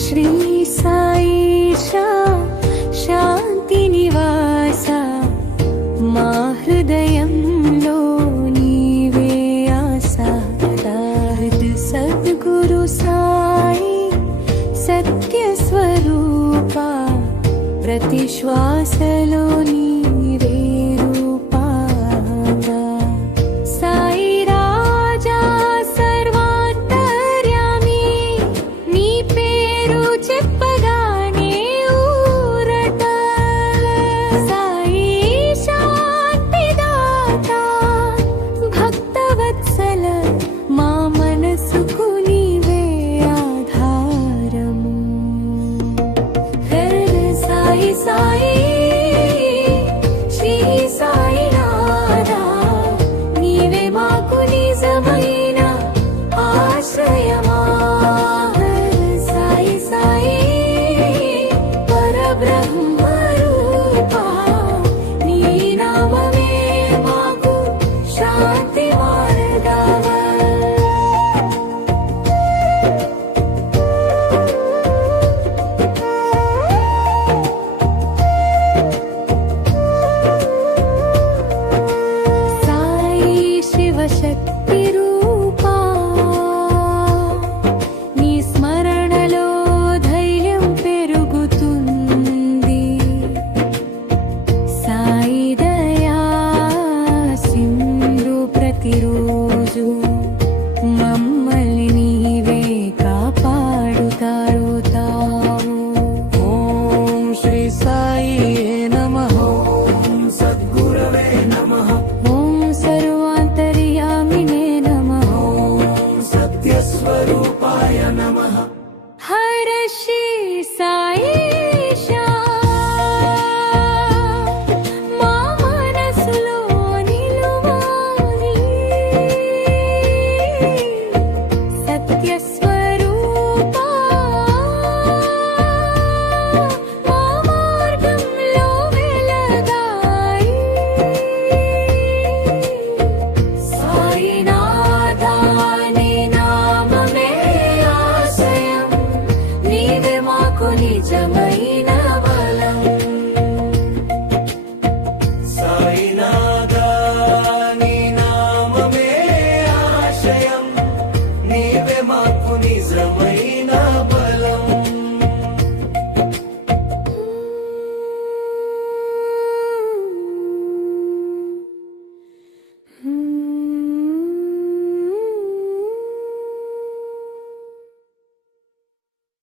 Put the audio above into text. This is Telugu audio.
श्री साईशा शांति निवास मा हृदयंलो नीवे आसा सद्गुरु साई सत्य स्वरूपा प्रति श्वासलो नीवे रूपा साई राजा सर्वांतर्यामी नी पेरु చెప్పగానే ఊరట సాయి శాంతిదాత భక్తవత్సల మా మనసుకు నీవే ఆధారము సాయి సాయి శ్రీ సాయి నాథా నీవే మాకు నిజమైన ఆశ్రయమా సాయి సాయి పరబ్రహ్మ రూపా నీ నామమే మాకు శాంతి మార్గమా సాయి శివశక్తి రూపా నీ స్మరణలో ధైర్యం పెరుగుతుంది సాయి దయా సింధు ప్రతిరోజు మమ్మల్ని నీవే కాపాడుతారు తాము ఓం శ్రీ సాయి నమః ఓం సద్గురవే నమః ఓం సర్వాంతర్యామినే నమః ఓం సత్యస్వరూపాయ నమః హర శ్రీ సాయిషా మా మనసులో నిలువాలి సత్యస్వరూపా మా మార్గంలో వెలగాయి సాయినాథా నీ నామమే ఆశ్రయం నీవే మాకు నిజమైన బలం సాయినాథా నీ నామమే ఆశ్రయం నీవే మాకు నిజమైన